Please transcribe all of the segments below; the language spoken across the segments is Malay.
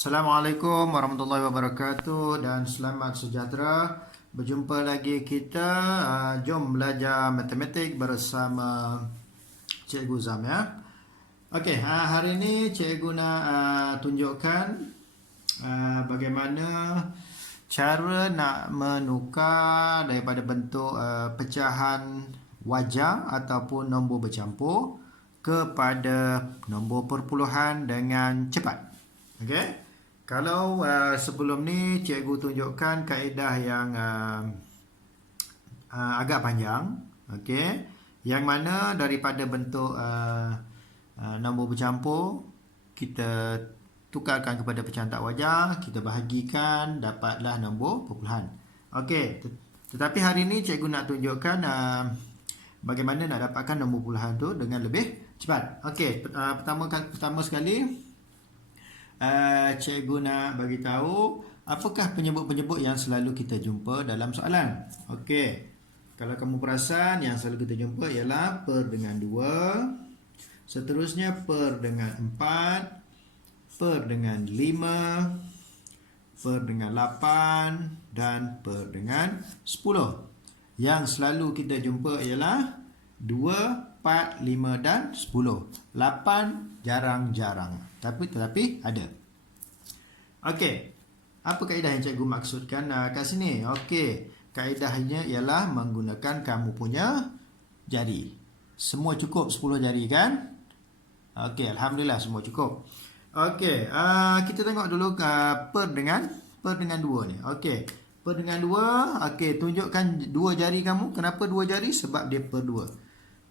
Assalamualaikum warahmatullahi wabarakatuh dan selamat sejahtera. Berjumpa lagi kita. Jom belajar matematik bersama Cikgu Zam ya. Okey, hari ini cikgu nak tunjukkan bagaimana cara nak menukar daripada bentuk pecahan wajar ataupun nombor bercampur kepada nombor perpuluhan dengan cepat. Okey. Kalau sebelum ni cikgu tunjukkan kaedah yang agak panjang, okey, yang mana daripada bentuk nombor bercampur kita tukarkan kepada pecahan tak wajar, kita bahagikan, dapatlah nombor perpuluhan. Okey, tetapi hari ini cikgu nak tunjukkan bagaimana nak dapatkan nombor perpuluhan tu dengan lebih cepat. Okey, pertama sekali cikgu nak bagi tahu apakah penyebut-penyebut yang selalu kita jumpa dalam soalan. Okey. Kalau kamu perasan, yang selalu kita jumpa ialah per dengan 2, seterusnya per dengan 4, per dengan 5, per dengan 8 dan per dengan 10. Yang selalu kita jumpa ialah 2, 4, 5 dan 10. 8 jarang-jarang. Tetapi ada. Okey. Apa kaedah yang cikgu maksudkan kat sini? Okey. Kaedahnya ialah menggunakan kamu punya jari. Semua cukup 10 jari kan? Okey, alhamdulillah semua cukup. Okey, kita tengok dulu per dengan 2 ni. Okey. Per dengan 2, okey, tunjukkan 2 jari kamu. Kenapa 2 jari? Sebab dia per 2.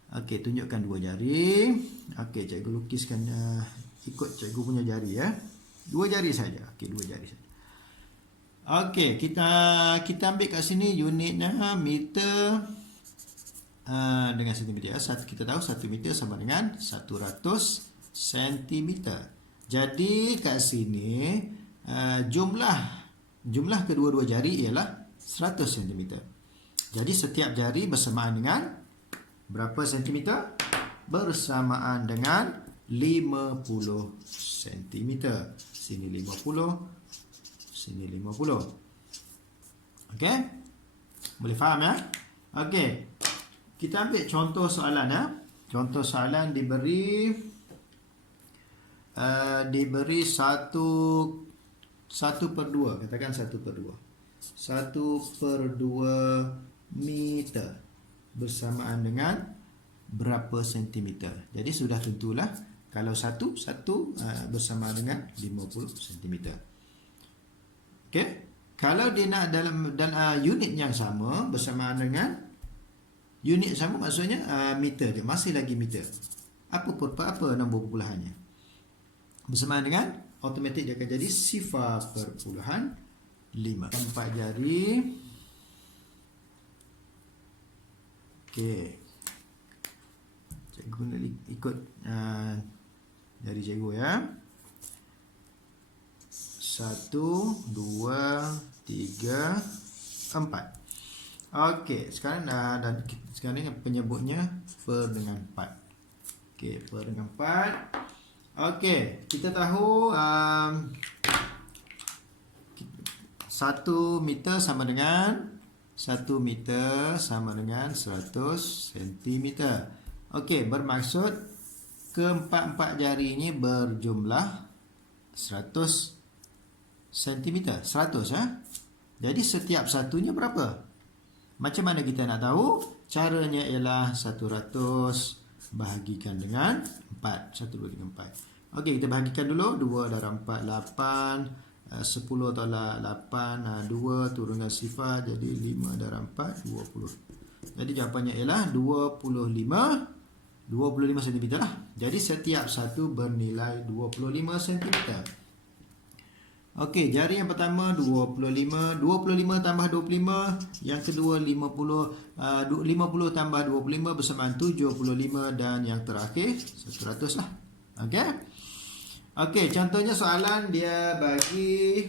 Okey, tunjukkan 2 jari. Okey, cikgu lukiskan ikut cikgu punya jari ya. 2 jari saja. Okey, 2 jari saja. Okey, kita ambil kat sini unitnya meter dengan sentimeter. Kita tahu 1 meter sama dengan 100 sentimeter. Jadi kat sini jumlah kedua-dua jari ialah 100 sentimeter. Jadi setiap jari bersamaan dengan berapa sentimeter? Bersamaan dengan 50 cm. Sini 50, sini 50. Okey? Boleh faham ya? Okey. Kita ambil contoh soalan ya. Contoh soalan diberi 1/2. Katakan 1/2. 1/2 meter bersamaan dengan berapa sentimeter. Jadi sudah tentulah kalau 1 bersamaan dengan 50 cm. Okey. Kalau dia nak dalam unit yang sama bersamaan dengan unit sama, maksudnya meter, dia masih lagi meter. Apa nombor perpuluhannya? Bersamaan dengan automatik dia akan jadi 0.5. 4 jari. Okey. Cikgu nak ikut jari cikgu ya. 1, 2, 3, 4. Okey, sekarang penyebutnya per dengan 4. Okey, per dengan 4. Okey, kita tahu 1 meter sama dengan 100 cm. Okey, bermaksud keempat-empat jari ini berjumlah 100 cm. 100 ya. Jadi setiap satunya berapa? Macam mana kita nak tahu? Caranya ialah 100 bahagikan dengan 4. 1, 2, 3, 4. Okey, kita bahagikan dulu. 2 darab 4, 8. 10 tolak 8. 2 turunkan sifar. Jadi 5 darab 4, 20. Jadi jawapannya ialah 25 cm lah. Jadi setiap satu bernilai 25 cm. Okey, jari yang pertama 25 tambah 25, yang kedua 50 tambah 25 bersamaan 75 dan yang terakhir 100 lah. Okey. Okey, contohnya soalan dia bagi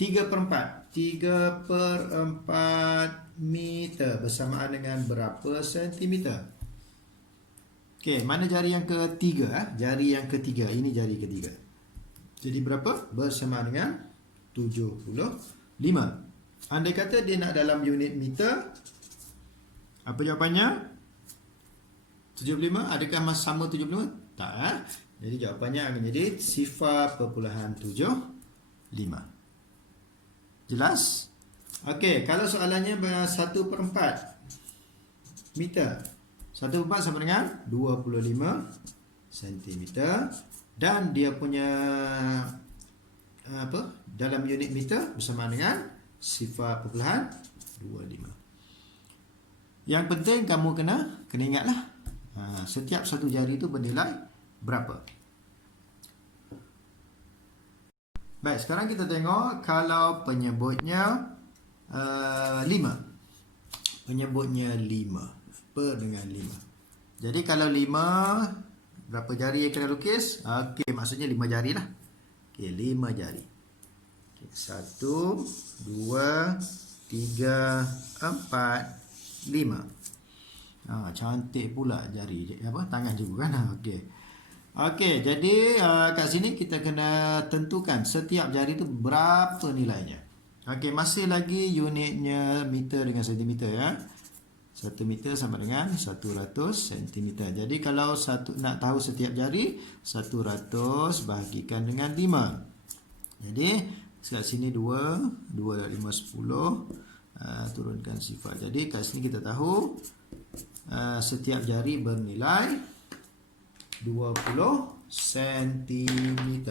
3/4 meter bersamaan dengan berapa sentimeter? Okey, mana jari yang ketiga? Jari yang ketiga, ini jari ketiga. Jadi berapa? Bersamaan dengan 75. Andai kata dia nak dalam unit meter, apa jawapannya? 75. Adakah sama 75? Tak. Jadi jawapannya akan jadi 0.75. Jelas? Okey, kalau soalannya 1/4 meter. 1/4 sama dengan 25 cm. Dan dia punya dalam unit meter bersamaan dengan 0.25. Yang penting kamu kena ingatlah, setiap satu jari itu bernilai berapa. Baik, sekarang kita tengok kalau penyebutnya 5. Penyebutnya 5 per dengan 5. Jadi kalau 5, berapa jari yang kena lukis? Okey, maksudnya 5 jari lah. Okey, 5 jari. Okay, 1, 2, 3, 4, 5. Cantik pula jari tangan juga kan. Okey, jadi kat sini kita kena tentukan setiap jari tu berapa nilainya. Okey, masih lagi unitnya meter dengan sentimeter ya. 1 meter sama dengan 100 cm. Jadi kalau nak tahu setiap jari, 100 bahagikan dengan 5. Jadi kat sini 2, 2 dan 5, 10. Turunkan sifar. Jadi kat sini kita tahu setiap jari bernilai 20 cm.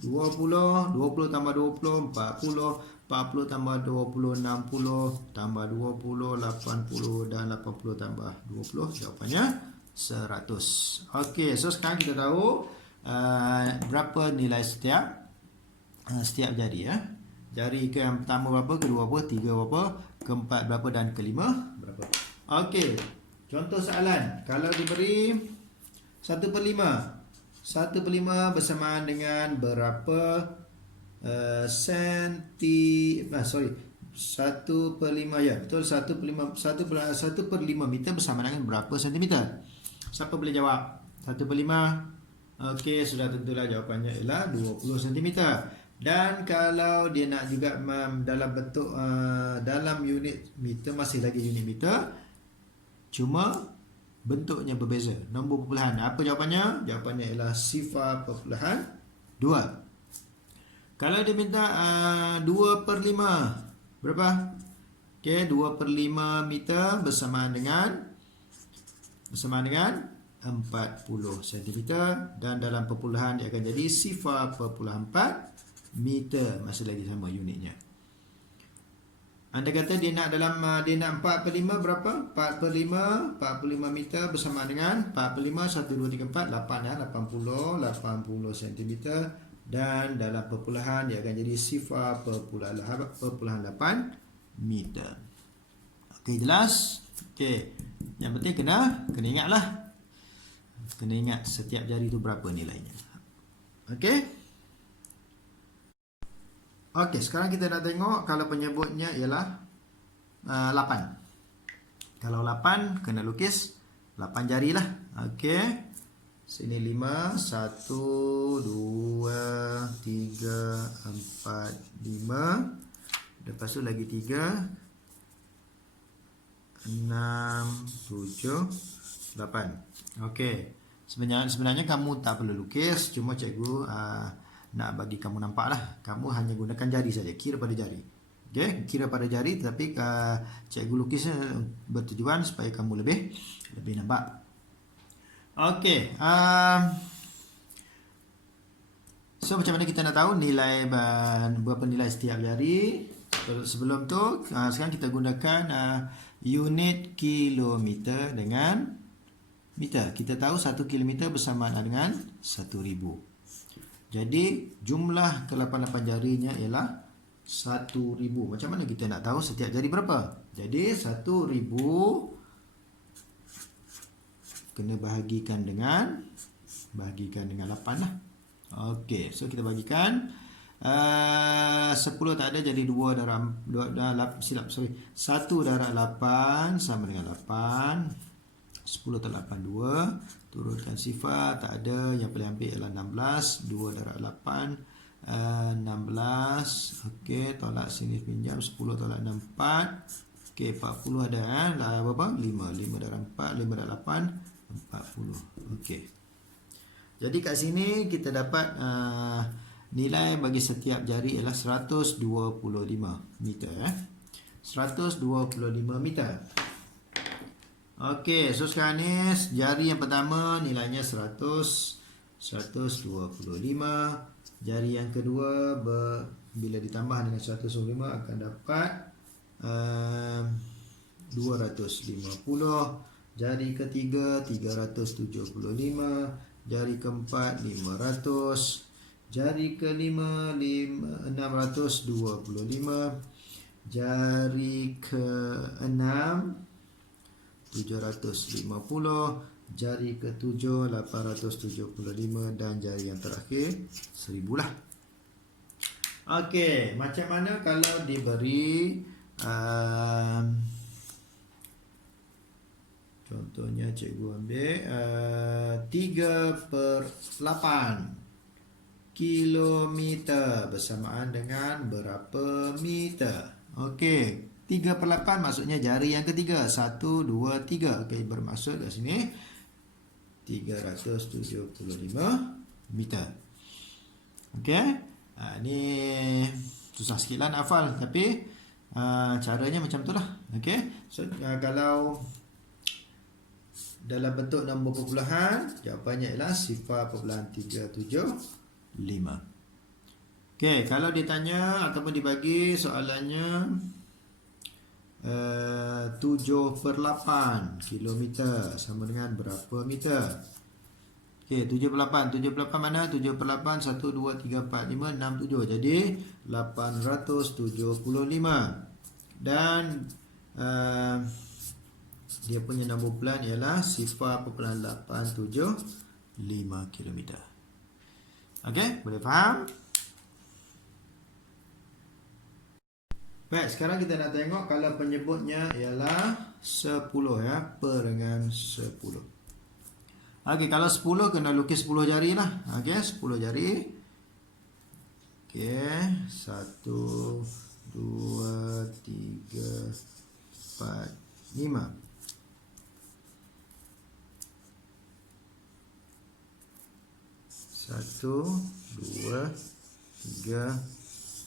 20 tambah 20, 40. 40 tambah 20, 60. Tambah 20, 80. Dan 80 tambah 20. Jawapannya 100. Okey, so sekarang kita tahu berapa nilai setiap jari ya. Jari ke yang pertama berapa, kedua berapa, tiga berapa, keempat berapa dan kelima berapa. Okey, contoh soalan. Kalau diberi 1/5. 1/5 bersamaan dengan berapa 1/5 ya, betul. 1/5 meter bersama dengan berapa sentimeter? Siapa boleh jawab? 1/5. Okey, sudah tentulah jawapannya ialah 20 cm. Dan kalau dia nak juga dalam bentuk dalam unit meter, masih lagi unit meter, cuma bentuknya berbeza, nombor perpuluhan. Apa jawapannya? Jawapannya ialah 0.2. Kalau dia minta 2/5, berapa? Okey, 2/5 meter bersamaan dengan 40 cm. Dan dalam perpuluhan dia akan jadi 0.4 meter. Masih lagi sama unitnya. Anda kata dia nak 4/5 berapa? 4/5 meter bersamaan dengan 4/5, 1, 2, 3, 4, 8 ya, 80 cm. Dan dalam perpuluhan dia akan jadi 0.8 meter. Okey, jelas? Okey. Yang penting kena ingatlah. Kena ingat setiap jari itu berapa nilainya. Okey? Okey, sekarang kita nak tengok kalau penyebutnya ialah 8. Kalau 8 kena lukis 8 jari lah. Okey. Sini 5, 1, 2, 3, 4, 5. Lepas tu lagi 3, 6, 7, 8. Okey. Sebenarnya kamu tak perlu lukis, cuma cikgu nak bagi kamu nampak lah. Kamu hanya gunakan jari saja, kira pada jari. Okey, kira pada jari, tapi cikgu lukisnya bertujuan supaya kamu lebih nampak. Okey, so macam mana kita nak tahu nilai berapa nilai setiap jari? Sebelum tu, sekarang kita gunakan unit kilometer dengan meter. Kita tahu 1 kilometer bersamaan dengan 1000. Jadi jumlah ke-88 jarinya ialah 1000. Macam mana kita nak tahu setiap jari berapa? Jadi 1000 kena bahagikan dengan 8 lah. Okey, so kita bagikan 10 tak ada, jadi 1 darab 8 sama dengan 8. 10 tolak 8, 2. Turunkan sifar, tak ada. Yang paling ambil ialah 16. 2 darab 8, 16. Okey, tolak sini pinjam. 10 tolak 6, 4. Okey, 40 ada berapa? 5. 5 darab 4, 5 darab 8, 40. Okey. Jadi kat sini kita dapat nilai bagi setiap jari ialah 125 meter. 125 meter. Okey, so sekarang ni jari yang pertama nilainya 100, 125. Jari yang kedua bila ditambah dengan 125 akan dapat 250. Jari ketiga 375. Jari keempat 500. Jari kelima 625. Jari keenam 750. Jari ketujuh 875. Dan jari yang terakhir 1000 lah. Okey, macam mana kalau diberi contohnya cikgu ambil 3/8 kilometer bersamaan dengan berapa meter? Okey, 3/8 maksudnya jari yang ketiga. 1, 2, 3. Okey, bermaksud kat sini 375 meter. Okey. Ni susah sikit lah nak hafal, tapi caranya macam tu lah. Okay. So kalau dalam bentuk nombor perpuluhan, jawapannya ialah 0.375. Okay, kalau ditanya ataupun dibagi soalannya 7/8 kilometer sama dengan berapa meter? Okey, 7/8. 7/8 mana? 7/8, 1, 2, 3, 4, 5, 6, 7. Jadi 875. Dan dia punya nombor bulan ialah 0.875 km. Okey, boleh faham? Baik, sekarang kita nak tengok kalau penyebutnya ialah 10 ya, per dengan 10. Okey, kalau 10 kena lukis 10 jari lah. Okey, 10 jari. Okey, 1, 2, 3, 4, 5. 1, 2, 3,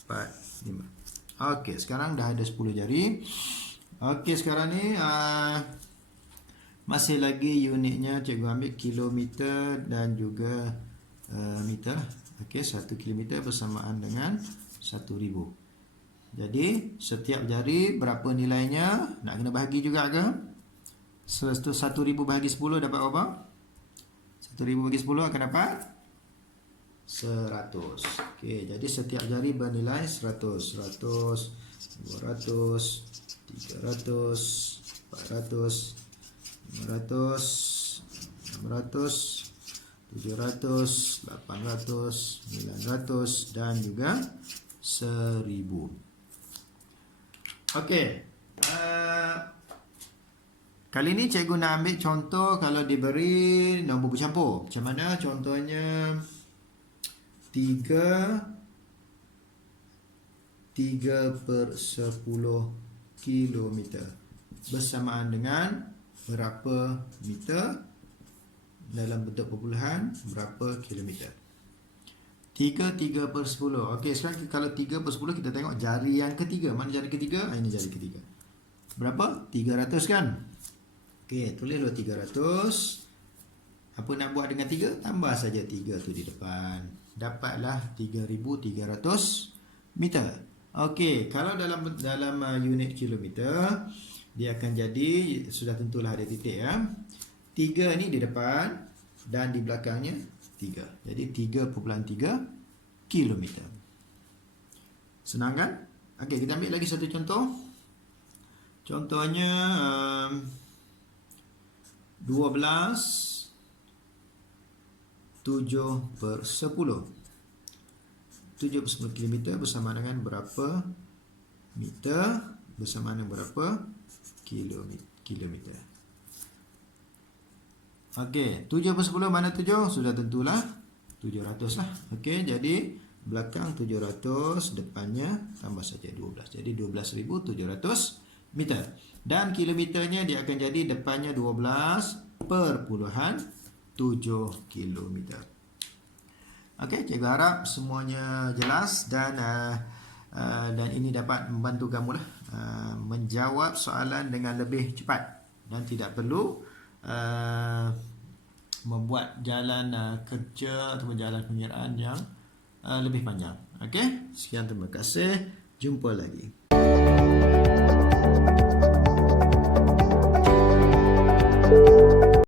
4, 5. Okey, sekarang dah ada 10 jari. Okey, sekarang ni masih lagi unitnya cikgu ambil kilometer dan juga meter. Okey, 1 kilometer bersamaan dengan 1000. Jadi setiap jari berapa nilainya? Nak kena bahagi juga ke? 1000 bahagi 10 dapat berapa? 1000 bagi 10 akan dapat 100. Okey, jadi setiap jari bernilai 100. 100, 200, 300, 400, 500, 600, 700, 800, 900 dan juga 1000. Okey. Kali ni cikgu nak ambil contoh kalau diberi nombor bercampur. Macam mana contohnya 3/10 kilometer bersamaan dengan berapa meter dalam bentuk perpuluhan, berapa kilometer. 3/10. Okey, sekarang kalau 3/10 kita tengok jari yang ketiga. Mana jari ketiga? Ini jari ketiga. Berapa? 300 kan? Okey, tulis dulu 300. Apa nak buat dengan 3? Tambah saja 3 tu di depan. Dapatlah 3300 meter. Okey, kalau dalam unit kilometer dia akan jadi, sudah tentulah ada titik ya. 3 ni di depan dan di belakangnya 3. Jadi 3.3 kilometer. Senang kan? Okey, kita ambil lagi satu contoh. Contohnya 12 7/10. 7/10 km bersama dengan berapa meter bersama dengan berapa kilometer. Okey, 7 per 10 mana 7? Sudah tentulah 700 lah. Okey, jadi belakang 700, depannya tambah saja 12. Jadi 12,700 meter. Dan kilometernya dia akan jadi depannya 12,7 kilometer. Okey, cikgu harap semuanya jelas dan ini dapat membantu kamu lah menjawab soalan dengan lebih cepat dan tidak perlu membuat jalan kerja atau jalan pengiraan yang lebih panjang. Okey, sekian, terima kasih. Jumpa lagi.